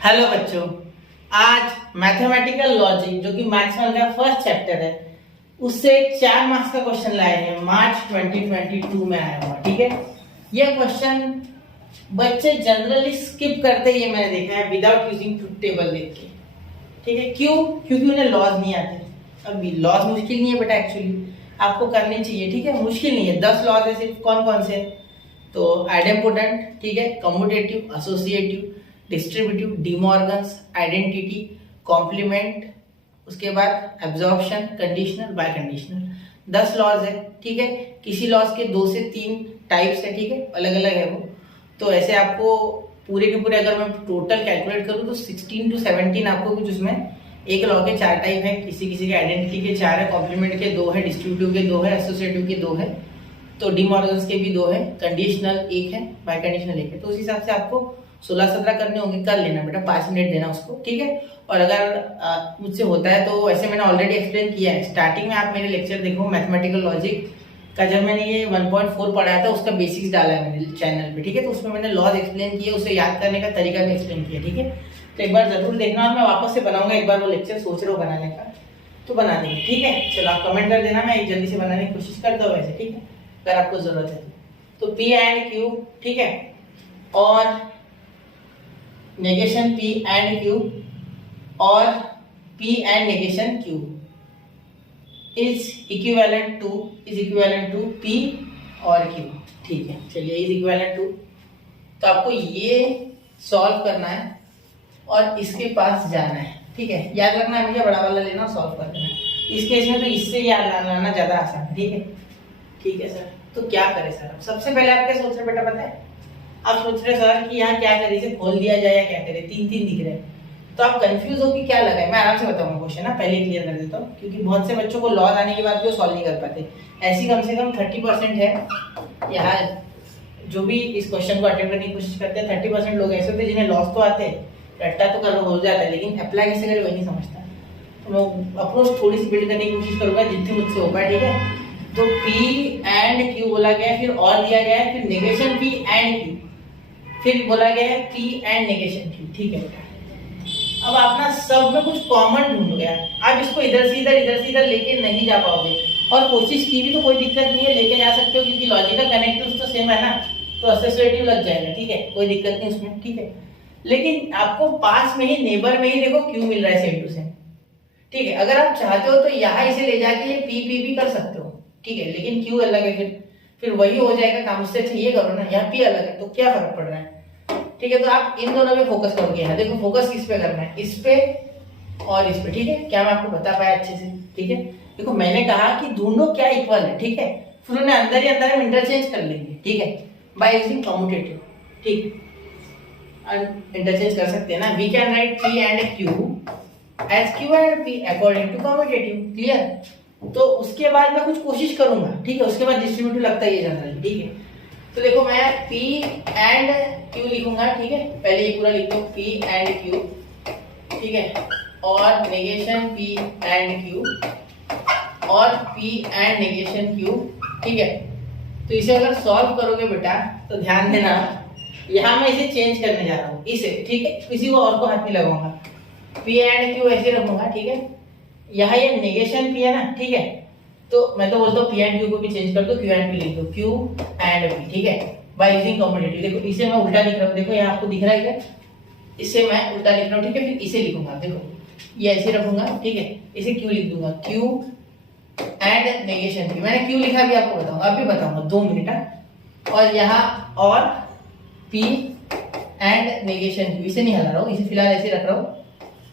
Hello बच्चों, आज mathematical logic जो कि मैथ्स वन का फर्स्ट चैप्टर है उससे 4 मार्क्स का क्वेश्चन लाए हैं। मार्च 2022 में आया हुआ। ठीक है, यह क्वेश्चन बच्चे जनरली स्किप करते ही मैंने देखा है विदाउट यूजिंग ट्रुथ टेबल लिख के। ठीक है, क्यों? क्योंकि उन्हें लॉज नहीं आते। अभी लॉज मुश्किल नहीं है बेटा, एक्चुअली आपको करने चाहिए। ठीक है, मुश्किल नहीं है। 10 लॉज है सिर्फ। कौन कौन से? तो आइडेम्पोटेंट, ठीक है, commutative, associative, distributive, De Morgan's, identity, complement, उसके बाद absorption, conditional, biconditional. 10 laws है। ठीक है, किसी लॉज के 2 से 3 टाइप्स है। ठीक है, अलग अलग है वो। तो ऐसे आपको पूरे के पूरे अगर मैं टोटल कैलकुलेट करूँ तो 16 to 17 आपको कुछ उसमें एक लॉ के 4 टाइप है। किसी किसी के आइडेंटिटी के 4 है, कॉम्प्लीमेंट के 2 है, डिस्ट्रीब्यूटिव के 2 है, एसोसिएटिव के 2 है, तो डिमॉर्गन्स के भी 2 है, कंडीशनल 1 है, बाय कंडीशनल 1 है। तो उस हिसाब से आपको 16-17 करने होंगे। कर लेना बेटा, 5 मिनट देना उसको। ठीक है, और अगर मुझसे होता है तो ऐसे मैंने ऑलरेडी एक्सप्लेन किया है। स्टार्टिंग में आप मेरे लेक्चर देखो मैथमेटिकल लॉजिक का, जब मैंने ये 1.4 पढ़ाया था उसका बेसिक्स डाला है मैंने चैनल पे। ठीक है, तो उसमें मैंने लॉज एक्सप्लेन किया, उसे याद करने का तरीका भी एक्सप्लेन किया। ठीक है, तो एक बार जरूर देखना। और मैं वापस से बनाऊंगा एक बार वो लेक्चर, सोच रहे हो बनाने का तो बना देंगे। ठीक है, चलो आप कमेंट कर देना, मैं जल्दी से बनाने की कोशिश करता हूँ वैसे। ठीक है, अगर आपको जरूरत है तो P एंड Q, ठीक है, और नेगेशन P एंड Q और P and negation Q is equivalent to P और Q। ठीक है, चलिए इज इक्विवेलेंट टू, तो आपको ये सॉल्व करना है और इसके पास जाना है। ठीक है, याद रखना है, मुझे बड़ा वाला लेना और सॉल्व कर देना। इस केस में तो इससे याद लाना ज्यादा आसान है। ठीक है, ठीक है सर, तो क्या करें सर? सबसे पहले आप क्या सोच रहे बेटा पता है? आप सोच रहे सर कि यहाँ क्या करें, इसे खोल दिया जाए या क्या करें? 3-3 दिख रहे हैं तो आप कंफ्यूज हो कि क्या लगा है। मैं आराम से बताऊंगा क्वेश्चन ना, पहले क्लियर कर देता हूँ, क्योंकि बहुत से बच्चों को लॉज आने के बाद भी सॉल्व नहीं कर पाते। ऐसी कम से कम 30% है यहाँ जो भी इस क्वेश्चन को अटेम्प्ट करने की कोशिश करते हैं। 30% लोग ऐसे होते हैं जिन्हें लॉस तो आते हैं, रट्टा तो कर हो जाता है, लेकिन अप्लाई कैसे करें वही नहीं समझता। तो मैं अप्रोच थोड़ी सी बिल्ड करने की कोशिश करूंगा जितनी मुझसे हो पाए। ठीक है, तो P एंड Q बोला गया है, फिर और दिया गया है, फिर नेगेशन P एंड Q, फिर बोला गया है P एंड नेगेशन Q। ठीक है बेटा, अब आप ना सब में कुछ कॉमन ढूंढ गया। आप इसको इधर से इधर लेके नहीं जा पाओगे, और कोशिश की भी तो कोई दिक्कत नहीं है, लेके जा सकते हो क्योंकि लॉजिकल कनेक्टिव्स तो सेम है ना, तो एसोसिएटिव लग जाएगा। ठीक है, कोई दिक्कत नहीं उसमें। ठीक है, लेकिन आपको पास में ही नेबर में ही देखो Q मिल रहा है सेम टू सेम। ठीक है, अगर आप चाहते हो तो यहाँ इसे ले जाके ये P भी कर सकते हो। ठीक है, लेकिन Q अलग है, फिर वही हो जाएगा काम। उससे अच्छा ये करो ना, यहाँ P अलग है तो क्या फर्क पड़ रहा है? ठीक है, तो आप इन दोनों पे फोकस करोगे। यहाँ देखो, फोकस किस पे करना है, इस पे और इस पे। ठीक है, क्या मैं आपको बता पाया अच्छे से? ठीक है, देखो मैंने कहा कि दोनों क्या इक्वल है। ठीक है, फिर उन्हें अंदर ही अंदर में इंटरचेंज कर लेंगे। ठीक है, बाय यूजिंग कम्यूटेटिव। ठीक, इंटरचेंज कर सकते हैं ना। We can write P and Q as Q and P according to commutative. Clear? तो उसके बाद मैं कुछ कोशिश करूंगा। ठीक है, उसके बाद डिस्ट्रीब्यूटिव लगता ही है जनरली। ठीक है, तो देखो मैं P एंड Q लिखूंगा। ठीक है, पहले ये पूरा लिख दो, P एंड Q। ठीक है, और नेगेशन P एंड Q और P एंड नेगेशन Q। ठीक है, तो इसे अगर सॉल्व करोगे बेटा तो ध्यान देना, यहाँ मैं इसे चेंज करने जा रहा हूँ इसे। ठीक है, किसी को और को हाथ नहीं लगाऊंगा, P एंड Q ऐसे रखूंगा। ठीक है, यहाँ ये नेगेशन P है ना। ठीक है, तो मैं तो बोलता हूँ P एंड Q को भी चेंज कर दो, Q एंड P लिख दो, Q एंड P। ठीक है, बाय यूजिंग कम्यूटेटिव। देखो इसे मैं उल्टा लिख रहा हूँ, देखो यहाँ आपको दिख रहा है क्या? इसे मैं उल्टा लिख रहा हूँ। ठीक है, फिर इसे लिखूंगा, देखो ये ऐसे रखूंगा। ठीक है, इसे Q लिख दूंगा, Q एंड नेगेशन P। मैंने Q लिखा भी आपको बताऊंगा, अब भी बताऊंगा 2 मिनट। और यहाँ और P एंड नेगेशन Q, इसे नहीं हिला रहा हूँ, इसे फिलहाल ऐसे रख रहा हूँ।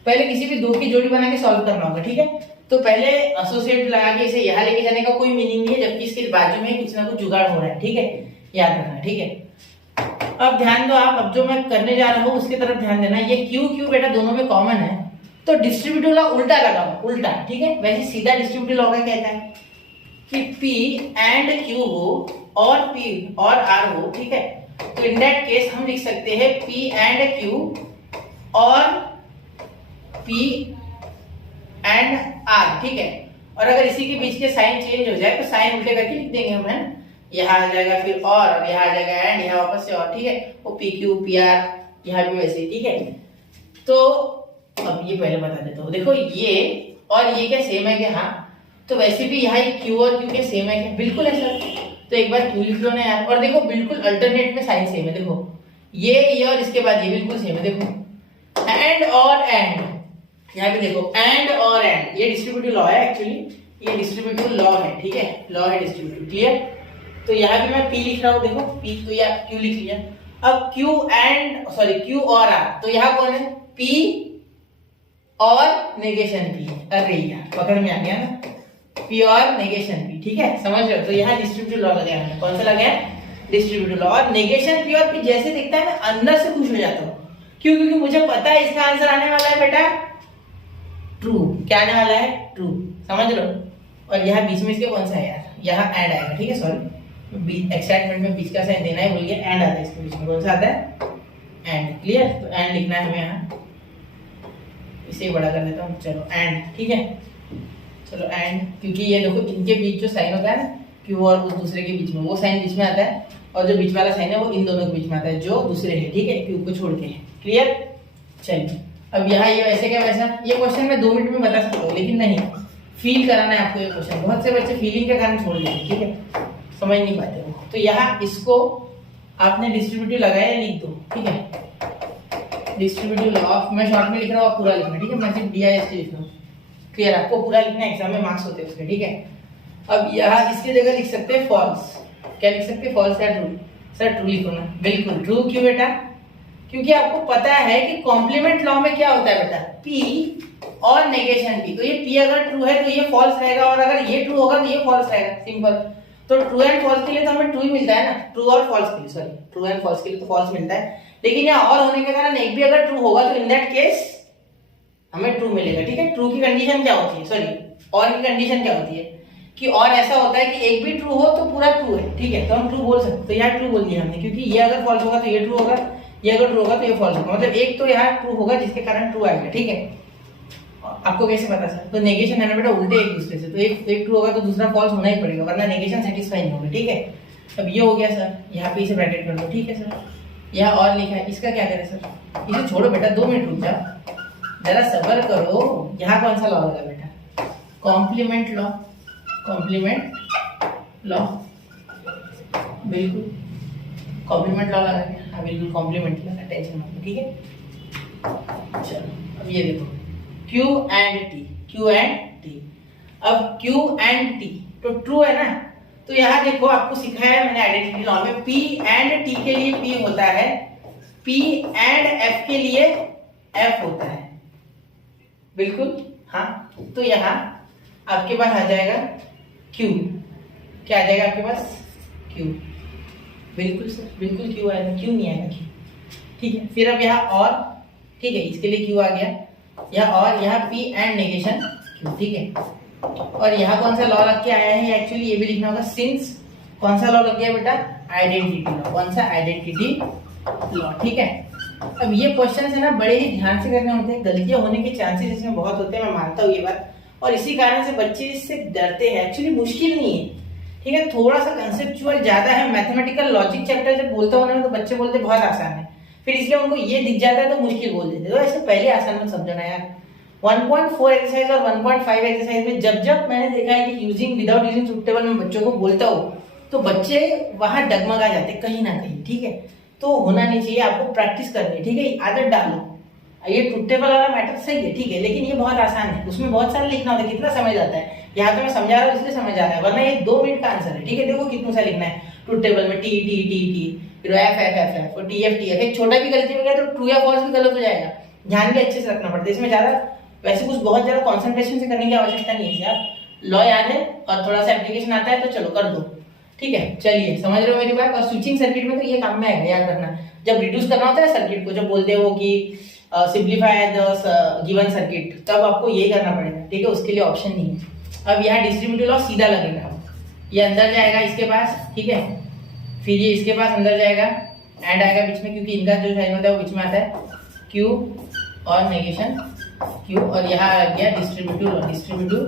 पहले किसी भी 2 की जोड़ी बना के सॉल्व करना होगा। ठीक है, तो पहले एसोसिएट लगा के इसे यहाँ लेके जाने का कोई मीनिंग नहीं है, जबकि इसके बाजू में कुछ ना कुछ जुगाड़ हो रहा है। ठीक है, याद रखना। ठीक है, अब ध्यान दो आप, अब जो मैं करने जा रहा हूँ उसकी तरफ ध्यान देना। ये Q बेटा दोनों में कॉमन है, तो डिस्ट्रीब्यूटिव लॉ उल्टा लगाओ, उल्टा। ठीक है, वैसे सीधा डिस्ट्रीब्यूटिव लॉ का कहता है कि P एंड Q हो और P और R हो। ठीक है, तो इन दैट केस हम लिख सकते हैं P एंड Q और P एंड R। ठीक है, और अगर इसी के बीच के साइन चेंज हो जाए तो साइन उल्टे करके लिख देंगे हम, है ना। यहाँ आ जाएगा फिर और यहाँ आ जाएगा एंड, यहाँ वापस से और। ठीक है, वो PQ PR यहाँ भी वैसे ही। ठीक है, तो अब ये पहले बता देता हूँ, देखो ये और ये क्या सेम है क्या? हाँ, तो वैसे भी यहाँ क्यू और क्यू के सेम है क्या? बिल्कुल है सर। तो एक बार क्यू लिख लो ना यार, और देखो बिल्कुल अल्टरनेट में साइन सेम है, देखो ये और इसके बाद ये बिल्कुल सेम है, देखो एंड और एंड, यहाँ पे देखो एंड और एंड, ये डिस्ट्रीब्यूटिव लॉ है एक्चुअली, ये डिस्ट्रीब्यूटिव लॉ है, ठीक है, लॉ है डिस्ट्रीब्यूटिव, क्लियर। तो यहाँ भी मैं पी लिख रहा हूँ, देखो पी, तो या क्यू लिख लिया। अब क्यू एंड सॉरी क्यू और आर, तो यहाँ कौन है? पी और नेगेशन पी। अरे यार पकड़ में आ गया ना, पी और नेगेशन पी, ठीक है, समझ रहे हो। तो यहाँ डिस्ट्रीब्यूटिव लॉ लगा है, कौन सा लगा है? Distributive law. और नेगेशन पी और पी जैसे दिखता है मैं अंदर से खुश हो जाता हूँ, क्यों? क्योंकि मुझे पता है इसका आंसर आने वाला है बेटा ट्रू। क्या आने वाला है? ट्रू, समझ लो। और यहाँ बीच में इसके कौन सा है यार? यहाँ एंड आएगा, ठीक है, सॉरी एक्साइटमेंट में बीच का साइन देना ही भूल गया, एंड आता है इसके बीच में, कौन सा आता है? And, clear. तो एंड लिखना है हमें यहाँ, इसे बड़ा कर देता हूँ, चलो एंड, ठीक है, चलो एंड, क्योंकि ये देखो इनके बीच जो साइन होता है ना क्यू और उस दूसरे के बीच में, वो साइन बीच में आता है, और जो बीच वाला साइन है वो इन दोनों के बीच में आता है जो दूसरे है, ठीक है, क्यू को छोड़ के, क्लियर। चलिए अब यहाँ ये वैसे क्या वैसा, ये क्वेश्चन मैं 2 मिनट में बता सकता हूँ, लेकिन नहीं, फील कराना है आपको ये क्वेश्चन। बहुत से बच्चे फीलिंग के कारण छोड़ देते, ठीक है, समझ नहीं पाते वो। तो यहाँ इसको आपने डिस्ट्रीब्यूटिव लगाया, लिख दो, ठीक है, डिस्ट्रीब्यूटिव लॉ। मैं शॉर्ट में लिख रहा हूँ, आप पूरा लिखना, ठीक है, मैं सिर्फ DIST लिख रहा हूँ, क्लियर। आपको पूरा लिखना है, एग्जाम में मार्क्स होते हैं उसके, ठीक है। अब यहाँ इसकी जगह लिख सकते हैं फॉल्स। क्या लिख सकते हैं? फॉल्स या ट्रू? सर ट्रू लिखो ना, बिल्कुल ट्रू। क्यों बेटा? क्योंकि आपको पता है कि कॉम्प्लीमेंट लॉ में क्या होता है बेटा? पी और नेगेशन पी। तो ये पी अगर ट्रू है तो ये फॉल्स रहेगा, और अगर ये ट्रू होगा तो ये फॉल्स रहेगा, सिंपल। तो ट्रू एंड फॉल्स के लिए तो हमें ट्रू ही मिलता है ना, ट्रू और फॉल्स के लिए, सॉरी ट्रू एंड फॉल्स के लिए तो फॉल्स मिलता है, लेकिन यहाँ और होने के कारण एक भी अगर ट्रू होगा तो इन दैट केस हमें ट्रू मिलेगा, ठीक है। ट्रू की कंडीशन क्या होती है, सॉरी और की कंडीशन क्या होती है कि और ऐसा होता है कि एक भी ट्रू हो तो पूरा ट्रू है, ठीक है, तो हम ट्रू बोल सकते हैं। तो यहाँ ट्रू बोल दिया हमने, क्योंकि ये अगर फॉल्स होगा तो ये ट्रू होगा, ये अगर ट्रू होगा तो ये फॉल्स होगा, मतलब एक तो यहाँ ट्रू होगा जिसके कारण ट्रू आएगा, ठीक है। आपको कैसे पता सर? तो नेगेशन है ना बेटा उल्टे एक दूसरे से, तो एक ट्रू होगा तो दूसरा फॉल्स होना ही पड़ेगा, वरना नेगेशन सेटिस्फाई नहीं होगा, ठीक है। अब ये हो गया सर, यहाँ पे इसे ब्रैकेट कर दो, ठीक है सर। यहाँ और लिखा है, इसका क्या करें सर? इसे छोड़ो बेटा, 2 मिनट रुक जाओ, जरा सब्र करो। यहाँ कौन सा लॉ लगा बेटा? कॉम्प्लीमेंट लॉ, कॉम्प्लीमेंट लॉ, बिल्कुल कॉम्प्लीमेंट लॉ लगा गया, हाँ बिल्कुल कॉम्प्लीमेंट लगा, टेंशन मत लो, ठीक है। चलो अब ये देखो Q and T, Q and T। अब Q एंड T तो ट्रू है ना, तो यहाँ देखो आपको सिखाया है मैंने आइडेंटिटी लॉ में, P एंड T के लिए P होता है, P एंड F के लिए F होता है, बिल्कुल हाँ। तो यहाँ आपके पास आ जाएगा Q, क्या आ जाएगा आपके पास? Q, बिल्कुल सर, बिल्कुल Q आएगा, क्यों नहीं आएगा Q, ठीक है। फिर अब यहाँ और, ठीक है, इसके लिए Q आ गया, यहाँ और यहाँ P एंड नेगेशन Q, ठीक है। और यहाँ कौन सा लॉ लग के आया है? एक्चुअली ये भी लिखना होगा, सिंस कौन सा लॉ लग गया बेटा? Identity law. कौन सा? आइडेंटिटी लॉ, ठीक है। अब ये क्वेश्चन है ना बड़े ही ध्यान से करने होते हैं, गलतियां होने के चांसेस इसमें बहुत होते हैं, मैं मानता हूँ ये बात, और इसी कारण से बच्चे इससे डरते हैं। एक्चुअली मुश्किल नहीं है, ठीक है, थोड़ा सा कंसेप्चुअल ज्यादा है। मैथमेटिकल लॉजिक चैप्टर जब बोलता हूँ ना तो बच्चे बोलते बहुत आसान है, फिर इसलिए उनको ये दिख जाता है तो मुश्किल बोल देते। तो ऐसे पहले आसान मत समझना यार। 1.4 एक्सरसाइज और 1.5 एक्सरसाइज में जब जब मैंने देखा है कि using without using truth table में बच्चों को बोलता हूँ तो बच्चे वहां डगमगा जाते कहीं ना कहीं, ठीक है। तो होना नहीं चाहिए, आपको प्रैक्टिस करनी है, ठीक है, आदत डालो। ये ट्रुथ टेबल वाला मैटर सही है, ठीक है, लेकिन ये बहुत आसान है, उसमें बहुत सारा लिखना होता है, कितना समझ आता है। यहाँ तो मैं समझा रहा हूँ इसलिए समझ आ रहा है, वरना ये 2 मिनट का आंसर है, ठीक है। देखो कितना सा लिखना है ट्रुथ टेबल में, टी टी टी टी, फिर एफ एफ एफ एफ और टी एफ टी एफ। एक छोटा भी गलती हो गया तो ट्रू या फॉल्स भी गलत हो जाएगा, ध्यान भी अच्छे से रखना पड़ता है इसमें। ज्यादा वैसे कुछ बहुत ज्यादा कॉन्सेंट्रेशन से करने की आवश्यकता नहीं है, आप लॉ याद है और थोड़ा सा एप्लीकेशन आता है तो चलो कर दो, ठीक है। चलिए समझ रहे हो मेरी बात। और स्विचिंग सर्किट में तो ये काम में आएगा, याद रखना। जब रिड्यूस करना होता है सर्किट को, जब बोलते हो कि सिंप्लीफाई द गिवन सर्किट, तब आपको यही करना पड़ेगा, ठीक है, उसके लिए ऑप्शन नहीं है। अब यहाँ डिस्ट्रीब्यूटिव लॉ सीधा लगेगा, ये अंदर जाएगा इसके पास, ठीक है, फिर ये इसके पास अंदर जाएगा, एंड आएगा बीच में, क्योंकि इनका जो साइन होता है वो बीच में आता है, क्यू और नेगेशन क्यू, और यहाँ आ गया डिस्ट्रीब्यूटिव लॉ। डिस्ट्रीब्यूटिव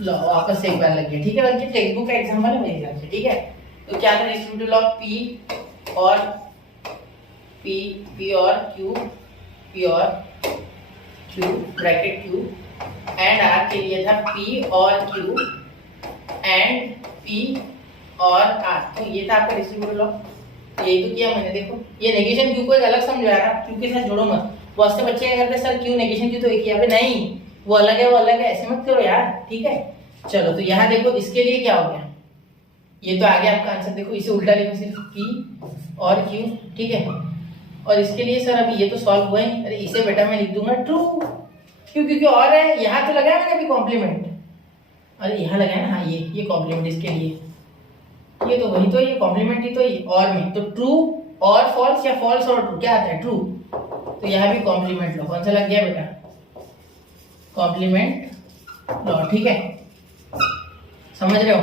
लॉ वापस से एक बार लग गया, ठीक है, बल्कि टेक्स्ट बुक का एग्जाम्पल है मेरे हिसाब से, ठीक है। तो क्या था डिस्ट्रीब्यूटिव लॉ? पी और क्यू P और Q bracket Q and R के लिए था P और Q एंड P और R। तो ये था आपका डिस्ट्रीब्यूटिव लॉ। यही तो किया मैंने। देखो ये नेगेशन Q को एक अलग समझा रहा, Q के साथ जोड़ो मत। बहुत से बच्चे क्या करते हैं, सर Q नेगेशन Q तो एक ही, यहाँ पे नहीं, वो अलग है वो अलग है, ऐसे मत करो यार, ठीक है। चलो तो यहाँ देखो इसके लिए क्या हो गया, ये तो आ गया आपका आंसर। देखो इसे उल्टा लिखो, सिर्फ P और Q, ठीक है। और इसके लिए सर अभी ये तो सॉल्व हुआ है, अरे इसे बेटा मैं लिख दूंगा ट्रू, क्यों, क्योंकि और है, यहाँ तो लगाया मैंने अभी कॉम्प्लीमेंट, अरे यहाँ लगाया ना, हाँ ये कॉम्प्लीमेंट इसके लिए, ये तो वही तो, ये कॉम्प्लीमेंट ही तो, ये और में तो ट्रू और फॉल्स या फॉल्स और ट्रू क्या आता है, ट्रू। तो यहाँ भी कॉम्प्लीमेंट लो, कौन सा लग गया बेटा, कॉम्प्लीमेंट लो, ठीक है, समझ रहे हो।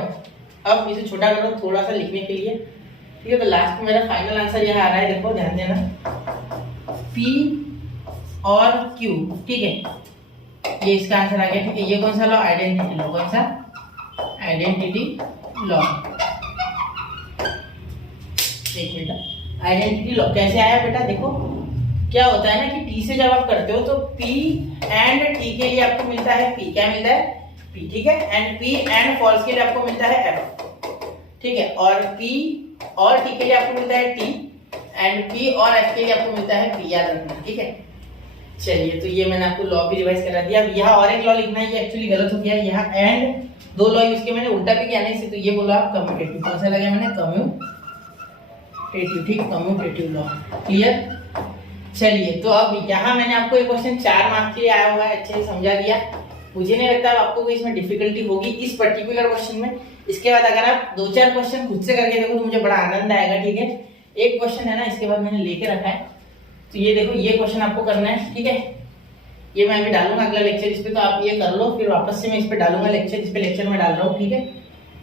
अब इसे छोटा करो थोड़ा सा लिखने के लिए, ठीक है। तो लास्ट में मेरा फाइनल आंसर यहाँ आ रहा है, देखो ध्यान देना, P और Q, ठीक है, ये इसका आंसर आ गया, ठीक है। ये कौन सा लॉ, आइडेंटिटी लॉ, कौन सा, आइडेंटिटी लॉ। एक मिनट, आइडेंटिटी लॉ कैसे आया बेटा, देखो क्या होता है ना कि T से जब आप करते हो तो P एंड T के लिए आपको मिलता है P, क्या मिलता है P, ठीक है। एंड P एंड फॉल्स के लिए आपको मिलता है F, ठीक है। और P और T के लिए आपको मिलता है T एंड P और F के लिए आपको मिलता है P, याद रखना, ठीक है। चलिए तो ये मैंने आपको लॉ भी रिवाइज करा दिया। अब यहाँ और एक लॉ लिखना है, ये एक्चुअली गलत हो गया, यहाँ एंड दो लॉ यूज किए मैंने, उल्टा भी किया नहीं, तो ये बोला आप कम्यूटेटिव, कौन सा लगा मैंने, कम्यूटेटिव, ठीक, कम्यूटेटिव लॉ, क्लियर। चलिए तो अब यहाँ मैंने आपको एक क्वेश्चन 4 मार्क्स के लिए आया हुआ है, अच्छे से समझा दिया। मुझे नहीं लगता आपको कोई इसमें डिफिकल्टी होगी इस पर्टिकुलर क्वेश्चन में। इसके बाद अगर आप 2-4 क्वेश्चन खुद से करके देखो तो मुझे बड़ा आनंद आएगा, ठीक है। एक क्वेश्चन है ना, इसके बाद मैंने लेके रखा है, तो ये देखो ये क्वेश्चन आपको करना है, ठीक है। ये मैं अभी डालूंगा अगला लेक्चर इस पे, तो आप ये कर लो, फिर वापस से मैं इस पे डालूंगा लेक्चर, इस पे लेक्चर में डाल रहा हूँ, ठीक है।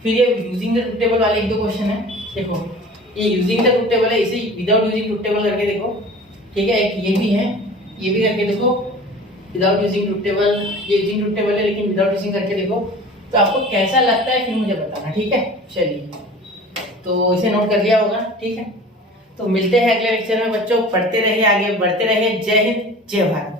फिर ये यूजिंग द ट्रुथ टेबल वाले 1-2 क्वेश्चन है, देखो ये यूजिंग द ट्रुथ टेबल है, इसे विदाउट यूजिंग ट्रुथ टेबल करके देखो, ठीक है। एक ये भी है, ये भी करके देखो, विदाउट यूजिंग ट्रुथ टेबल, ये यूजिंग ट्रुथ टेबल है लेकिन विदाउट यूजिंग करके देखो, तो आपको कैसा लगता है फिर मुझे बताना, ठीक है। चलिए तो इसे नोट कर लिया होगा, ठीक है। तो मिलते हैं अगले लेक्चर में बच्चों, पढ़ते रहिए, आगे बढ़ते रहिए। जय हिंद, जय भारत।